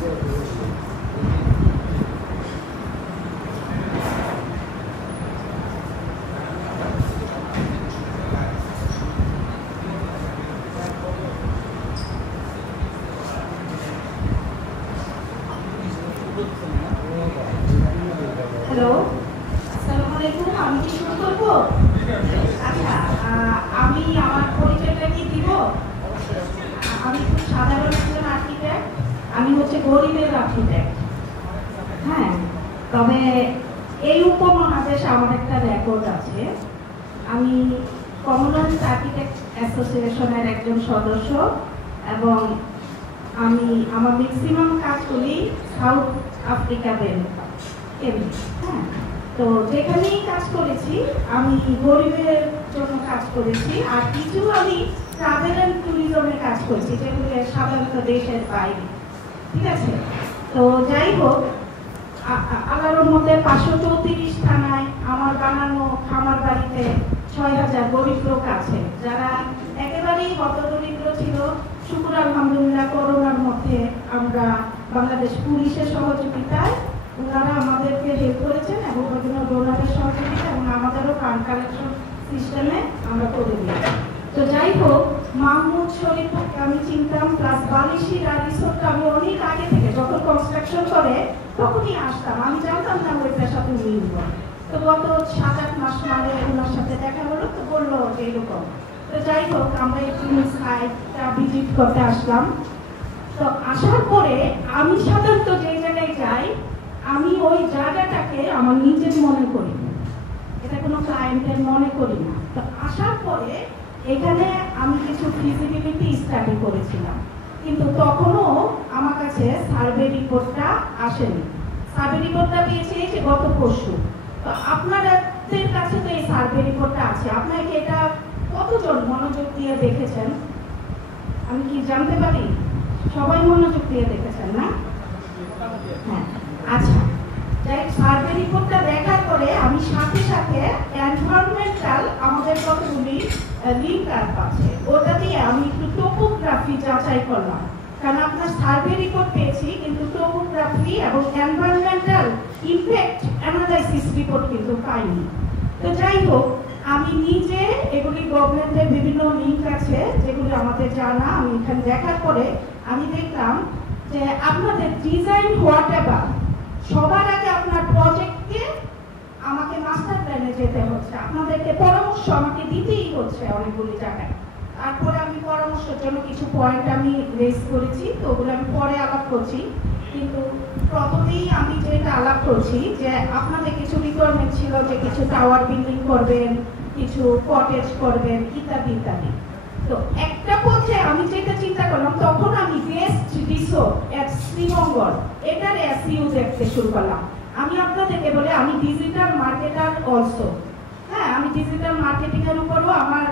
Hello, আসসালামু আলাইকুম। আমি কি শুরু করব? আচ্ছা, আমি আমার পরিচয়টা কি দিব? আমি খুব সাধারণ একজন আর্কিটেক্ট। আমি হচ্ছে গরিবের আর্কিটেক্ট। হ্যাঁ, তবে এই উপমহাদেশে আমার একটা রেকর্ড আছে। আমি কমনওয়েলথ আর্কিটেক্ট অ্যাসোসিয়েশনের একজন সদস্য এবং আমি আমার ম্যাক্সিমাম কাজ করি সাউথ আফ্রিকাতে। হ্যাঁ, তো যেখানেই কাজ করেছি আমি গরিবের জন্য কাজ করেছি, আর কিছু আমি ট্রাভেল অ্যান্ড ট্যুরিজমে কাজ করছি যেগুলো সাধারণত দেশের বাইরে। ঠিক আছে, তো যাই হোক, আল্লাহর মধ্যে 534 থানায় আমার বানানো খামার বাড়িতে 6000 গরিব লোক আছে যারা একেবারেই হতদরিদ্র ছিল। শুকুর আলহামদুলিল্লাহ, করোনার মধ্যে আমরা বাংলাদেশ পুলিশের সহযোগিতায় ওনারা আমাদেরকে হেল্প করেছেন এবং বিভিন্ন ডোনারের সহযোগিতা এবং আমাদেরও ফান্ড কালেকশন সিস্টেমে আমরা করে দিয়েছি। তো যাই হোক, মাহমুদ শরীফ আমি চিনতাম, প্লাস বালিশির আর রিসোর্টটা আমি অনেক আগে থেকে যখন কনস্ট্রাকশন করে তখনই আসতাম। আমি জানতাম না ওই পেশাতে মিলব। তো গত 7-8 মাস মানে ওনার সাথে দেখা হলো, তো বললো যে এরকম। তো যাই হোক, আমরা একটু সাইটটা ভিজিট করতে আসলাম। তো আসার পরে আমি সাধারণত যে জায়গায় যাই আমি ওই জায়গাটাকে আমার নিজের মনে করি, এটা কোনো ক্লায়েন্টের মনে করি না। তো আসার পরে এখানে আমি কিছু ফিজিবিলিটি স্টাডি করেছিলাম, কিন্তু তখনও আমার কাছে সার্ভে রিপোর্টটা আসেনি। সার্ভে রিপোর্টটা পেয়েছি যে গত পরশু। তো আপনাদের কাছে তো এই সার্ভে রিপোর্টটা আছে, আপনাকে এটা কতজন মনোযোগ দিয়ে দেখেছেন আমি কি জানতে পারি? সবাই মনোযোগ দিয়ে দেখেছেন না? হ্যাঁ, আচ্ছা। তাই সার্ভে রিপোর্টটা দেখার পরে আমি সাথে সাথে এনভায়রনমেন্টাল আমাদের কতগুলি লিঙ্ক অ্যাপ আছে, ওটা দিয়ে আমি একটু টোপোগ্রাফি যাচাই করলাম। কারণ আপনার সার্ভে রিপোর্ট পেয়েছি কিন্তু টোপোগ্রাফি এবং এনভায়রনমেন্টাল ইমপ্যাক্ট অ্যানালাইসিস রিপোর্ট কিন্তু পাইনি। তো যাই হোক, আমি নিজে এগুলি গভর্নমেন্টের বিভিন্ন লিঙ্ক আছে যেগুলি আমাদের জানা, আমি এখানে দেখার পরে আমি দেখলাম যে আপনাদের ডিজাইন হোয়াট এভার সবার আগে আপনার প্রজেক্টকে আমাকে মাস্টার প্ল্যানে যেতে হচ্ছে, আপনাদেরকে পরামর্শ আমাকে দিতেই হচ্ছে অনেকগুলি জায়গায়। তারপরে আমি পরামর্শের জন্য কিছু পয়েন্ট আমি রেজ করেছি, তো ওগুলো আমি পরে আলাপ করছি। কিন্তু প্রথমেই আমি যেটা আলাপ করছি যে আপনাদের কিছু রিকোয়ারমেন্ট ছিল যে কিছু টাওয়ার বিল্ডিং করবেন, কিছু কটেজ করবেন, ইত্যাদি ইত্যাদি। তো একটা পথে আমি যেটা চিন্তা করলাম, তখন আমি বেস্ট রিসোর্ট এট শ্রীমঙ্গল এটার এসইউ দেখতে শুরু করলাম। আমি আপনাদেরকে বলে আমি ডিজিটাল মার্কেটার অলসো। হ্যাঁ, আমি ডিজিটাল মার্কেটিং এর উপরও আমার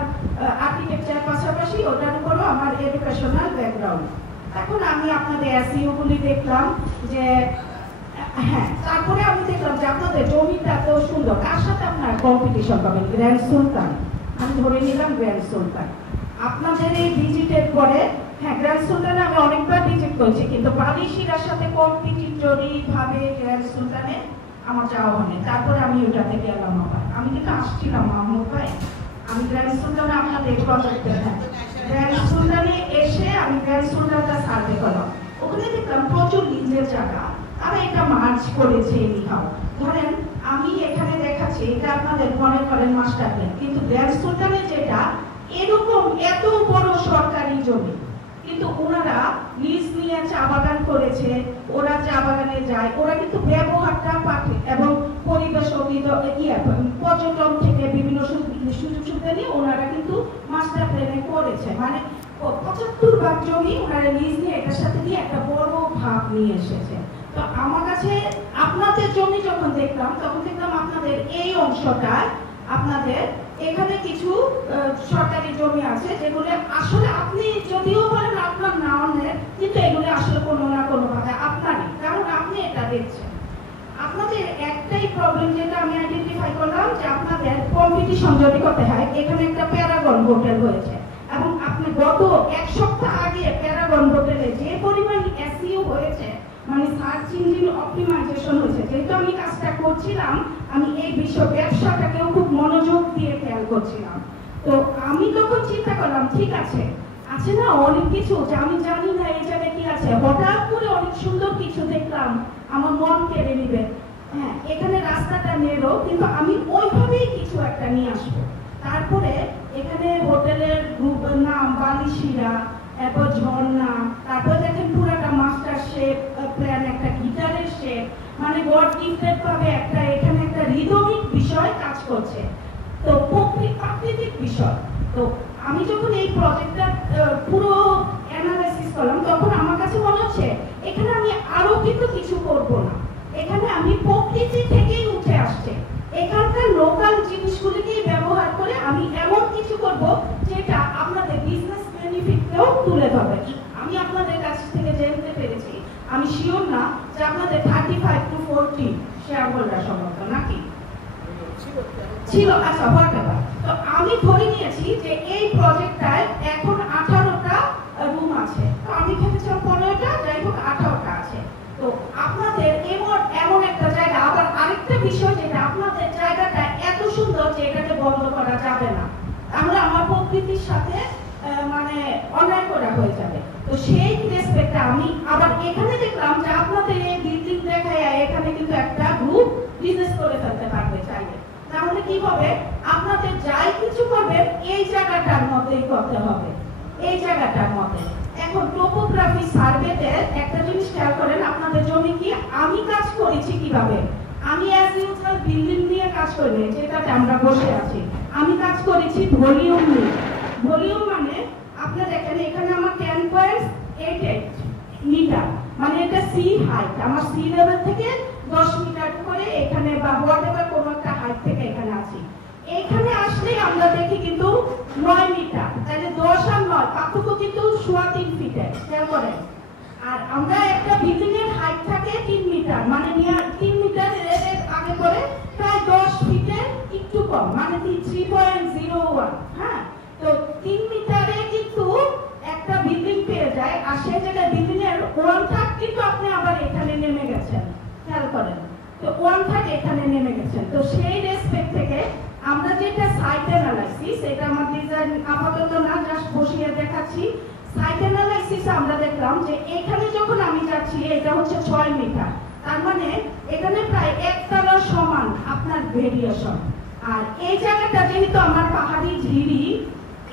আর্কিটেকচার পাশাপাশি ওটার উপরও আমার এডুকেশনাল ব্যাকগ্রাউন্ড। এখন আমি আপনাদের এসইউ গুলি দেখলাম যে হ্যাঁ, তারপরে আমি দেখলাম যে আপনাদের জমিটা এত সুন্দর, কার সাথে আপনার কম্পিটিশন পাবেন? গ্র্যান্ড সুলতান, আমি ধরে নিলাম গ্র্যান্ড সুলতান। আপনাদের এই ভিজিটের পরে, হ্যাঁ গ্র্যান্ড সুলতানে আমি অনেকবার ভিজিট করেছি, কিন্তু বালিশিরার সাথে কম্পিটিটরি ভাবে গ্র্যান্ড সুলতানে আমার যাওয়া হয়নি। তারপরে আমি ওটাতে গেলাম। আবার আমি কিন্তু আসছিলাম মাহমুদ ভাই, আমি গ্র্যান্ড সুলতানে আপনাদের প্রজেক্টে, হ্যাঁ গ্র্যান্ড সুলতানে এসে আমি গ্র্যান্ড সুলতানটা সার্ভে করলাম। ওখানে দেখলাম প্রচুর লিজের জায়গা, তারা এটা মার্চ করেছে। এনিহাও ধরেন আমি এখানে দেখাচ্ছি এটা আপনাদের মনে করেন মাস্টার প্ল্যান, কিন্তু গ্র্যান্ড সুলতানে যেটা এরকম এত বড় সরকারি জমি, কিন্তু ওনারা লিজ নিয়ে চা বাগান করেছে। ওরা চা বাগানে যায়, ওরা কিন্তু ব্যবহারটা পাঠে এবং পরিবেশ পর্যটন থেকে বিভিন্ন সুযোগ সুবিধা নিয়ে ওনারা কিন্তু মাস্টার প্ল্যানে করেছে। মানে 75 ভাগ জমি ওনারা লিজ নিয়ে এটার সাথে দিয়ে একটা বড় ভাগ নিয়ে এসেছে। তো আমার কাছে আপনাদের জমি যখন দেখলাম, তখন দেখলাম আপনাদের এই অংশটা আপনাদের এখানে কিছু সরকারি জমি আছে যেগুলো আসলে আপনি যদিও বলেন আপনার না অন্যের, কিন্তু এগুলো আসলে কোনো না কোনো ভাবে আপনারই, কারণ আপনি এটা দেখছেন। আপনাদের একটাই প্রবলেম যেটা আমি আইডেন্টিফাই করলাম যে আপনাদের কম্পিটিশন যদি করতে হয়, এখানে একটা প্যারাগন হোটেল হয়েছে এবং আপনি গত 1 সপ্তাহ আগে প্যারাগন হোটেলে যে পরিমাণ এসইউ হয়েছে সার্চ ইঞ্জিন অপটিমাইজেশন হয়েছে। যেহেতু আমি কাজটা করছিলাম, আমি এই ব্যবসাটাকেও খুব মনোযোগ দিয়ে খেয়াল করছিলাম। তো আমি তখন চিন্তা করলাম, ঠিক আছে না অনেক কিছু যে আমি জানি না এই জায়গায় কি আছে, হঠাৎ করে অনেক সুন্দর কিছু দেখলাম, আমার মন কেড়ে নিবে। হ্যাঁ, এখানে রাস্তাটা নেরো, কিন্তু আমি ওইভাবেই কিছু একটা নিয়ে আসবো। তারপরে এখানে হোটেলের গ্রুপের নাম বালিশিরা, এরপর ঝর্ণা, তারপর দেখেন পুরাটা মাস্টার শেপ প্ল্যান, একটা গিটারের শেপ, মানে গড গিফটেড ভাবে একটা এখানে একটা রিদমিক বিষয় কাজ করছে। তো প্রাকৃতিক বিষয়। তো আমি যখন এই প্রজেক্টটা পুরো অ্যানালাইসিস করলাম, তখন আমার কাছে মনে হচ্ছে এখানে আমি আরো কিন্তু কিছু করব না, এখানে আমি প্রকৃতি থেকেই উঠে আসছে, এখানকার লোকাল জিনিসগুলিকেই ব্যবহার করে আমি এমন কিছু করব যেটা আপনাদের বিজনেস বেনিফিটকেও তুলে ধরবে। আমি আপনাদের কাছ থেকে জানতে পেরেছি, আমি শিওর না যে আপনাদের 35 to 40 শেয়ার হোল্ডার সম্ভবত নাকি ছিল। আচ্ছা, হোয়াটএভার। তো আমি ধরে নিয়েছি যে এই প্রজেক্টটায় এখন 18টা রুম আছে, তো আমি ভেবেছিলাম 15টা, যাই হোক 18টা আছে। তো আপনাদের এমন একটা জায়গা, আবার আরেকটা বিষয় যেটা আপনাদের জায়গাটা এত সুন্দর যে এটাকে বন্ধ করা যাবে না, তাহলে আমার প্রকৃতির সাথে মানে অন্যায় করা হয়ে যাবে। তো সেই রেসপেক্টে আমি আবার এখানে দেখলাম যে আপনাদের এই বিল্ডিং দেখায় এখানে কিন্তু একটা গ্রুপ বিজনেস করে ফেলতে পারবে চাইলে। তাহলে কি হবে, আপনাদের যাই কিছু করবেন এই জায়গাটার মধ্যেই করতে হবে, এই জায়গাটার মধ্যে। এখন টোপোগ্রাফি সার্ভেতে একটা জিনিস খেয়াল করেন, আপনাদের জমি কি আমি কাজ করেছি কিভাবে, আমি অ্যাজ ইউজুয়াল বিল্ডিং নিয়ে কাজ করি, যেটাতে আমরা বসে আছি, আমি কাজ করেছি ভলিউম নিয়ে। ভলিউম মানে আপনার এখানে আমার 10.88 মিটার, মানে এটা সি হাইট, আমার সি লেভেল থেকে 10 মিটার করে এখানে বা হোয়াটএভার কোনো একটা হাইট থেকে এখানে আছি। এখানে আসলে আমরা দেখি কিন্তু 9 মিটার, তাহলে 10 আর 9 পার্থক্য কিন্তু 3.25 ফিটের, খেয়াল করেন। আর আমরা একটা বিল্ডিং এর হাইট থাকে 3 মিটার, মানে 3 মিটার এর আগে করে প্রায় 10 ফিটের একটু কম, মানে 3.01। হ্যাঁ, তো 3 মিটারে কিন্তু একটা বিল্ডিং পেয়ে যায়, আর সেই জায়গায় বিল্ডিং এর 1/3 কিন্তু আপনি আবার এখানে নেমে গেছেন, খেয়াল করেন। তো 1/3 এখানে নেমে গেছেন। তো সেই রেসপেক্ট থেকে আমরা যেটা সাইট অ্যানালাইসিস, এটা আমার ডিজাইন আপাতত না, জাস্ট বসিয়ে দেখাচ্ছি। সাইট অ্যানালাইসিস আমরা দেখলাম যে এখানে যখন আমি যাচ্ছি এটা হচ্ছে 6 মিটার, তার মানে এখানে প্রায় একতলার সমান আপনার ভেরিয়েশন। আর এই জায়গাটা যেহেতু আমার পাহাড়ি ঝিরি,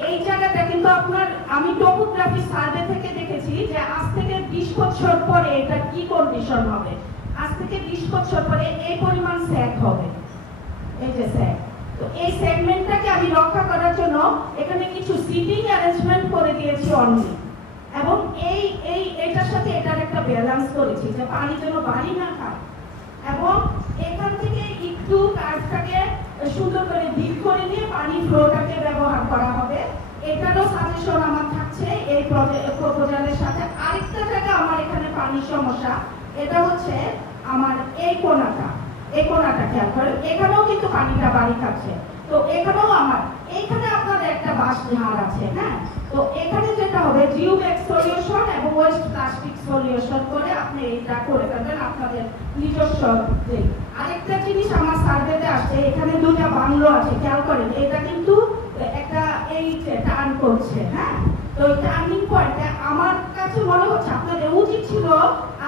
এই জায়গাটা কিন্তু আপনার আমি টোপোগ্রাফি সার্ভে থেকে দেখেছি যে আজ থেকে 20 বছর পরে এটা কি কন্ডিশন হবে, আজ থেকে 20 বছর পরে এই পরিমাণ স্যাগ হবে, এই যে স্যাগ। তো এই সেগমেন্টটাকে আমি রক্ষা করার জন্য এখানে কিছু সিটিং অ্যারেঞ্জমেন্ট করে দিয়েছি অনলি, এবং এটার সাথে এটার একটা ব্যালেন্স করেছি যে পানি যেন বাড়ি না খায়, এবং এখান থেকে একটু কার্ভটাকে সুন্দর করে ডিপ করে নিয়ে পানি ফ্লোটাকে ব্যবহার করা হবে। এটারও সাজেশন আমার থাকছে এই প্রপোজালের সাথে। আরেকটা জায়গা আমার এখানে পানির সমস্যা, এটা হচ্ছে আমার এই কোণাটা খেয়াল করেন, এখানেও কিন্তু পানিটা বাড়ি খাচ্ছে। তো এখানেও আমার এখানে আপনাদের একটা বাঁশ ঝাড় আছে। হ্যাঁ, তো এখানে যেটা হবে জিওব্যাগ সলিউশন এবং ওয়েস্ট প্লাস্টিক সলিউশন করে আপনি এটা করে ফেলবেন আপনাদের নিজস্ব। আরেকটা জিনিস আমার সার্ভেতে আসছে, এখানে দুইটা বাংলো আছে, খেয়াল করেন, এটা কিন্তু একটা এই টার্ন করছে। হ্যাঁ, তো টার্নিং পয়েন্টে আমার কাছে মনে হচ্ছে আপনাদের উচিত ছিল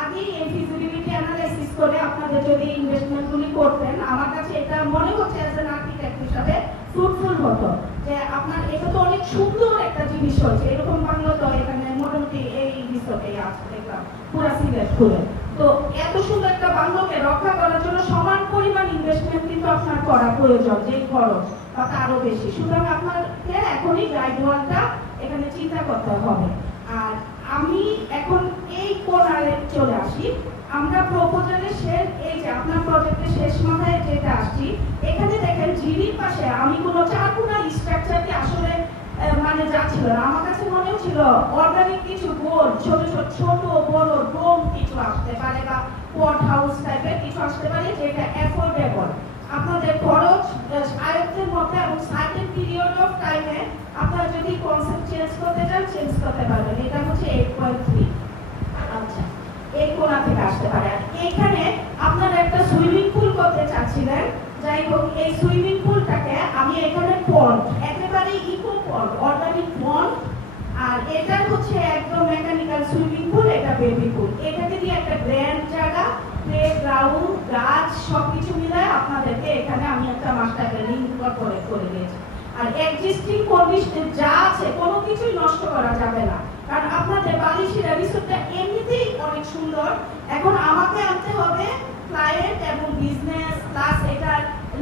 আগেই এই ফিজিবিলিটি অ্যানালাইসিস করে আপনাদের যদি ইনভেস্টমেন্টগুলি করতেন, আমার কাছে এটা মনে হচ্ছে অ্যাজ অ্যান আর্কিটেক্ট হিসাবে ফ্রুটফুল হতো। যে আপনার এটা তো অনেক সুন্দর একটা জিনিস হয়েছে, এরকম বাংলো তো এখানে মোটামুটি এই রিসোর্টে আছে দেখলাম পুরা সিলেট ঘুরে। তো এত সুন্দর একটা বাংলোকে রক্ষা করার জন্য সমান পরিমাণ ইনভেস্টমেন্ট কিন্তু আপনার করা প্রয়োজন, যে খরচ বা তারও বেশি। সুতরাং আপনাকে এখনই গাইডওয়ালটা এখানে চিন্তা করতে হবে। আর আমি এখন এই কোণারে চলে আসি, আমরা প্রপোজালের শেষ, এই যে আপনার প্রজেক্টের শেষ মাথায় যেটা আসছি, এখানে দেখেন ঝিরির পাশে আমি কোনো চারকোনা স্ট্রাকচারকে আসলে মানে যাচ্ছিল না, আমার কাছে মনে হচ্ছিল অর্গানিক কিছু গোল ছোট বড় ডোম কিছু আসতে পারে, বা পট হাউস টাইপের কিছু আসতে পারে, যেটা অ্যাফোর্ডেবল, আপনাদের খরচ আয়ত্তের মধ্যে, এবং সার্টেন পিরিয়ড অফ টাইমে আপনারা যদি কনসেপ্ট চেঞ্জ করতে চান চেঞ্জ করতে পারবেন। এটা হচ্ছে 8.3। আচ্ছা, এই কোণা থেকে আসতে পারে। আর চাচ্ছিলেন। যাই হোক, এই সুইমিং পুলটাকে আমি এখানে পন্ড, একেবারে ইকো পন্ড, অর্গানিক পন্ড, আর এটা হচ্ছে একদম মেকানিক্যাল সুইমিং পুল, এটা বেবি পুল। এটাকে দিয়ে একটা গ্র্যান্ড জায়গা, প্লে গ্রাউন্ড, গাছ সবকিছু মিলে আপনাদেরকে এখানে আমি একটা মাস্টার প্ল্যানিং ইনকর্পোরেট করে দিয়েছি। আর এক্সিস্টিং কন্ডিশন যা আছে কোনো কিছুই নষ্ট করা যাবে না, কারণ আপনাদের বালিশিরা রিসোর্টটা এমনিতেই অনেক সুন্দর। এখন আমাকে আনতে হবে ক্লায়েন্ট এবং বিজনেস প্লাস এটা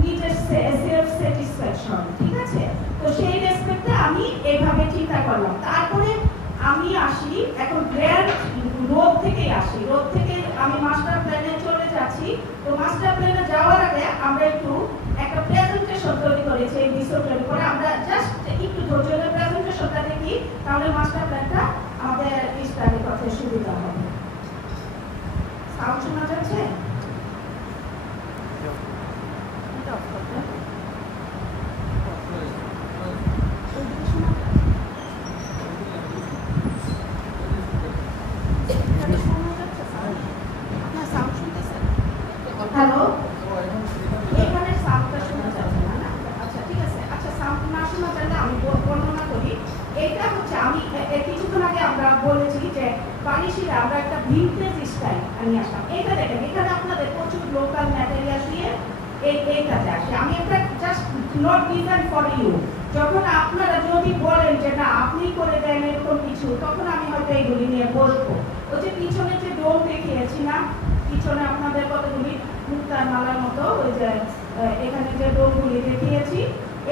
নিজের সেলফ স্যাটিসফ্যাকশন, ঠিক আছে? তো সেই রেসপেক্টে আমি এইভাবে চিন্তা করলাম। তারপরে আমি আসি এখন গ্র্যান্ড রোড থেকে আসি, রোড থেকে আমি মাস্টার প্ল্যানে চলে যাচ্ছি। তো মাস্টার প্ল্যানে যাওয়ার আগে আমরা একটু একটা প্রেজেন্টেশন তৈরি করেছি এই রিসোর্টের উপরে। আমরা জাস্ট একটু ধৈর্য ধরে প্রেজেন্টেশনটা দেখি, তাহলে মাস্টার প্ল্যানটা আমাদের স্টাডি করতে সুবিধা হবে। সাউন্ড শোনা যাচ্ছে? হ্যালো, এখানে সাউন্ডটা শোনা যাচ্ছে না? আচ্ছা ঠিক আছে, আচ্ছা সাউন্ড না শোনা যাচ্ছে আমি বর্ণনা করি। এটা হচ্ছে আমি কিছুক্ষণ আগে আমরা বলেছি যে বালিশিরা আমরা একটা ভিন্টেজ স্টাইল নিয়ে আসলাম। এটা দেখেন, এখানে আপনাদের প্রচুর লোকাল ম্যাটেরিয়াল দিয়ে এইটাতে আসে। আমি একটা just not design for you, যখন আপনারা যদি বলেন যে না আপনি করে দেন এরকম কিছু, তখন আমি হয়তো এইগুলি নিয়ে বসবো। ওই যে পিছনে যে ডোম দেখিয়েছি না, পিছনে আপনাদের কতগুলি মুক্তার মালার মতো ওই যে এখানে যে ডোমগুলি দেখিয়েছি,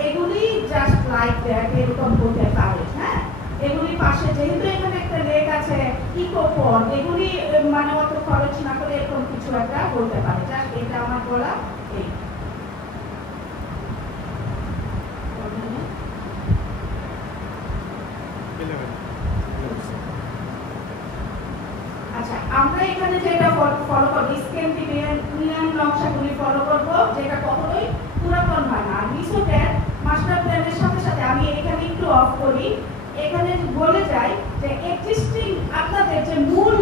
এগুলি জাস্ট লাইক দ্যাট এরকম হতে পারে। হ্যাঁ, এগুলি পাশে যেহেতু এখানে একটা লেক আছে, ইকো পন্ড, এগুলি মানে অত খরচ না করে এরকম কিছু একটা বলতে পারে। জাস্ট এটা আমার বলা। এই আচ্ছা, আমরা এখানে যেটা ফলো করব স্ক্যান্ডিনেভিয়ান নকশাগুলি ফলো করব, যেটা কখনোই পুরাতন হয় না। রিসোর্টের মাস্টার প্ল্যানের সাথে সাথে আমি এখানে একটু অফ করি, এখানে বলে যাই যে এক্সিস্টিং আপনাদের যে মূল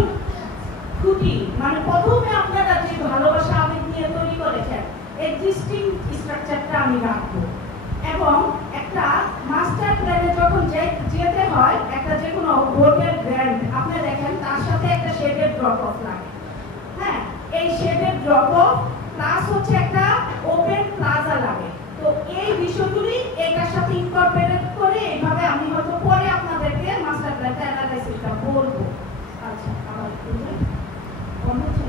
খুঁটি, মানে প্রথমে আপনারা যে ভালোবাসা আবেগ নিয়ে তৈরি করেছেন, এক্সিস্টিং স্ট্রাকচারটা আমি রাখবো। এবং একটা মাস্টার প্ল্যানে যখন যেতে হয়, একটা যে কোনো হোটেল ব্র্যান্ড আপনি দেখেন তার সাথে একটা শেডের ড্রপ অফ লাগে। হ্যাঁ, এই শেডের ড্রপ অফ প্লাস হচ্ছে একটা ওপেন প্লাজা লাগে। তো এই বিষয়গুলি এটার সাথে ইনকর্পোরেট করে এইভাবে আমি হয়তো পরে আপনাদেরকে মাস্টার প্ল্যানটা অ্যানালাইসিসটা বলবো। আচ্ছা, আবার একটু হচ্ছে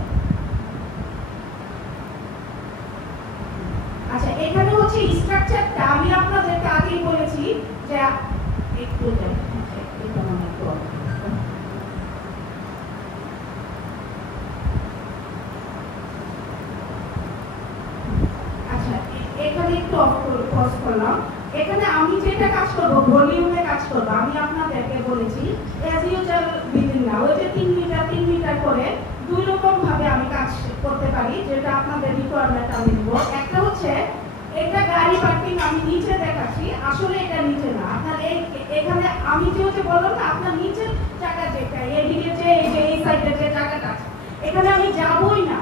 আচ্ছা, এখানে হচ্ছে স্ট্রাকচারটা আমি আপনাদেরকে আগেই বলেছি যে একটু আচ্ছা, এখানে একটু পজ করলাম। এখানে আমি যেটা কাজ করব ভলিউমে কাজ করব। আমি আপনাদেরকে বলেছি অ্যাজ ইউজুয়াল বিল্ডিং না, ওই যে 3 মিটার করে দুই রকম ভাবে আমি কাজ করতে পারি, যেটা আপনাদের রিকোয়ারমেন্ট আমি দেব। একটা হচ্ছে এটা গাড়ি পার্কিং আমি নিচে দেখাচ্ছি, আসলে এটা নিচে না। আপনার এখানে আমি যে বললাম না আপনার নিচের জায়গা যেটা এদিকে যে এই সাইডে যে জায়গাটা আছে, এখানে আমি যাবই না।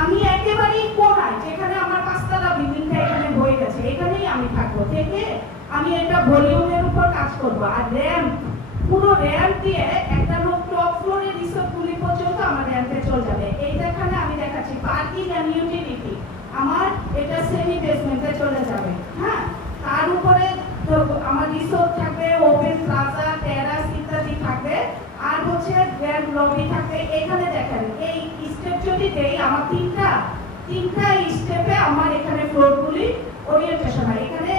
আমি একেবারেই কোনায়, যেখানে আমার 5 তলা বিল্ডিংটা এখানে হয়ে গেছে, এখানেই আমি থাকবো। থেকে আমি এটা ভলিউমের উপর কাজ করব। আর র্যাম্প, পুরো র্যাম্প দিয়ে একটা লোক টপ ফ্লোরে রিসোর্টগুলি পর্যন্ত আমার র্যাম্পে চলে যাবে। এইখানে আমি দেখাচ্ছি পার্কিং এন্ড ইউটিলিটি আমার এটা সেমি বেসমেন্টে চলে যাবে। হ্যাঁ, তার উপরে আমার রিসোর্ট থাকবে, ওপেন প্লাজা, টেরাস ইত্যাদি থাকবে। আর হচ্ছে গ্র্যান্ড লবি থাকবে। এখানে দেখেন এই স্টেপ যদি দেই, আমার তিনটা স্টেপে আমার এখানে ফ্লোরগুলি ওরিয়েন্টেশন হয়। এখানে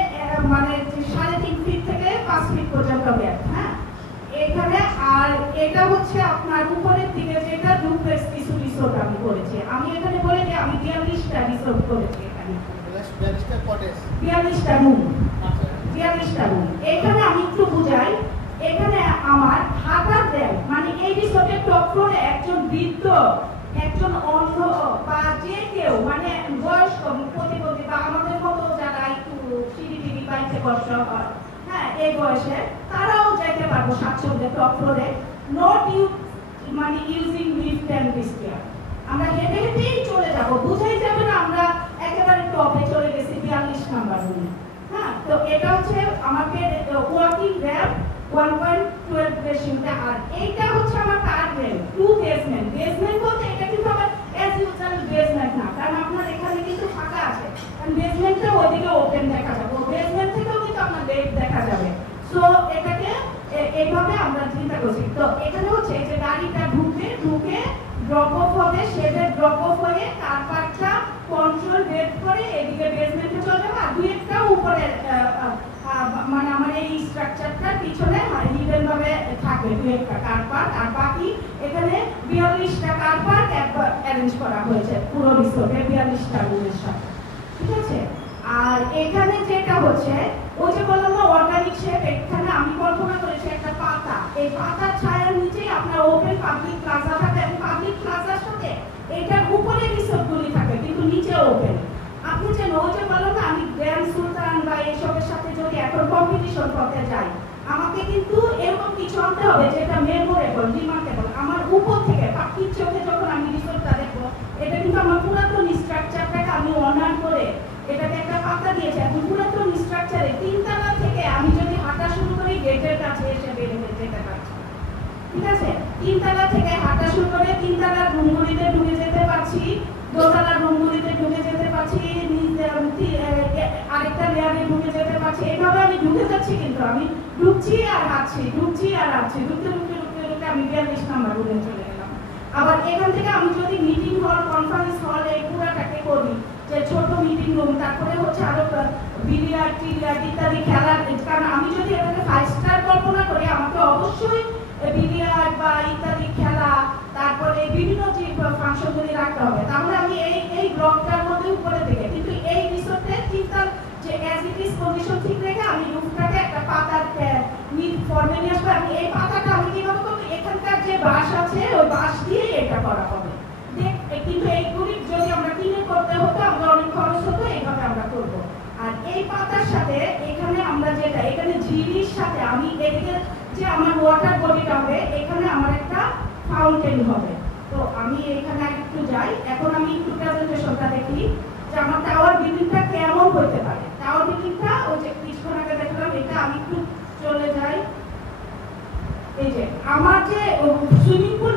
মানে 3.5 ফিট থেকে 5 ফিট পর্যন্ত ব্যাপ্ত। হ্যাঁ, এখানে আর এটা হচ্ছে আপনার উপরের দিকে যেটা ডুপ্লেক্স কিছু রিসোর্ট আমি করেছি। আমি এখানে বলে যে আমি 42টা রিসোর্ট করেছি। এখানে 42টা রুম, 42টা রুম। এখানে আমি একটু বুঝাই, এখানে আমার হাঁটার দেয়, মানে এই রিসোর্টের টপ ফ্লোরে একজন বৃদ্ধ, একজন অন্ধ বা যে কেউ মানে বয়স্ক প্রতিবন্ধী বা আমাদের মতো যারা একটু সিঁড়ি পাইতে কষ্ট হয়, হ্যাঁ এই বয়সে, তারাও যেতে পারবো স্বাচ্ছন্দ্যে টপ ফ্লোরে। নট মানে ইউজিং লিফট এন্ড স্টেয়ার। আমরা হেঁটে হেঁটেই চলে যাব, বুঝাই যাবে না আমরা একেবারে টপ এটা হচ্ছে আমাদের ওয়ার্কিং র্যাম্প 1.12 বেসিংটা, আর এইটা হচ্ছে আমার থার্ড র্যাম্প 2 বেসমেন্ট। বেসমেন্ট বলতে এটা কিন্তু আবার অ্যাজ ইউজুয়াল বেসমেন্ট না, কারণ আপনার এখানে কিন্তু ফাঁকা আছে, কারণ বেসমেন্টটা ওইদিকে ওপেন দেখা যাবে, বেসমেন্ট থেকেও কিন্তু আপনার লেক দেখা যাবে। সো এটাকে এইভাবে আমরা চিন্তা করছি। তো এখানে হচ্ছে যে গাড়িটা ঢুকে ড্রপ অফ হবে, শেডে ড্রপ অফ হয়ে কার পার্টটা কন্ট্রোল বেড করে এদিকে বেসমেন্টে চলে যাবে, আর দুই একটা উপরে মানে আমার এই স্ট্রাকচারটার পিছনে হিডেন ভাবে থাকে দুই একটা কার পার্ক, আর বাকি এখানে 42টা কার পার্ক একবার অ্যারেঞ্জ করা হয়েছে পুরো রিসোর্টে 42টা রুমের সাথে, ঠিক আছে। আর এখানে যেটা হচ্ছে ওই যে বললাম না অর্গানিক শেপ, এখানে আমি কল্পনা করেছি একটা পাতা, এই পাতার ছায়ার নিচেই আপনার ওপেন পাবলিক প্লাজা থাকে, এবং পাবলিক প্লাজার সাথে এটার উপরে রিসোর্টগুলি থাকে কিন্তু নিচে ওপেন। আপনি যে ওই যে বললাম না আমি গ্র্যান্ড সুলতান বা এসবের সাথে যদি এখন কম্পিটিশন করতে যাই, আমাকে কিন্তু এরকম কিছু আনতে হবে যেটা মেমোরেবল, রিমার্কেবল। আমার উপর থেকে পাখির চোখে যখন আমি রিসোর্টটা দেখবো, এটা কিন্তু আমার পুরাতন স্ট্রাকচারটাকে আমি অনার করে এটাকে একটা পাতা দিয়েছে, এবং পুরাতন স্ট্রাকচারে 3 তলা থেকে আমি যদি হাঁটা শুরু করি গেটের কাছে এসে বের হয়ে যেতে পারছি, ঠিক আছে। 3 তলা থেকে হাঁটা শুরু করে 3 তলার রুমগুলিতে ঢুকে যেতে পারছি, 2 তলার রুমগুলিতে ঢুকে যেতে পারছি, আরেকটা লেয়ারে ঢুকে যেতে পারছি, এইভাবে আমি ঢুকে যাচ্ছি, কিন্তু আমি ঢুকছি আর হাঁটছি, ঢুকছি আর হাঁটছি, ঢুকতে আমি 42 নাম্বার রুমে চলে গেলাম। আবার এখান থেকে আমি যদি মিটিং হল, কনফারেন্স হল এই পুরাটাকে করি, যে ছোট মিটিং রুম, তারপরে হচ্ছে আরো বিলিয়ার্ড টিলিয়ার্ড ইত্যাদি খেলার, কারণ আমি যদি এটাকে 5 স্টার কল্পনা করি আমাকে অবশ্যই বিলিয়ার্ড বা ইত্যাদি খেলা, তারপরে বিভিন্ন যে ফাংশনগুলি রাখতে হবে, তাহলে আমি এই ব্লকটার মধ্যে উপরে থেকে, কিন্তু এই রিসোর্টে চিন্তা যে অ্যাজ ইট ইজ পজিশন ঠিক রেখে আমি রুফটাকে একটা পাতার নিট ফর্মে নিয়ে আসবো। আমি এই পাতাটা আমি কিভাবে করবো, এখানকার যে বাঁশ আছে ওই বাঁশ দিয়ে এটা করা হবে, কিন্তু এইগুলি যদি আমরা কিনে করতে হতো আমাদের অনেক খরচ হতো, এইভাবে আমরা করবো। আর এই পাতার সাথে এখানে আমরা যেটা এখানে ঝিরির সাথে আমি এদিকে যে আমার ওয়াটার বডিটা হবে, এখানে আমার একটা ফাউন্টেন হবে। তো আমি এখানে একটু যাই, এখন আমি একটু প্রেজেন্টেশনটা দেখি যে আমার টাওয়ার বিল্ডিংটা কেমন হতে পারে। টাওয়ার বিল্ডিংটা ওই যে কিছুক্ষণ আগে দেখলাম, এটা আমি একটু চলে যাই। এই যে আমার যে সুইমিং পুল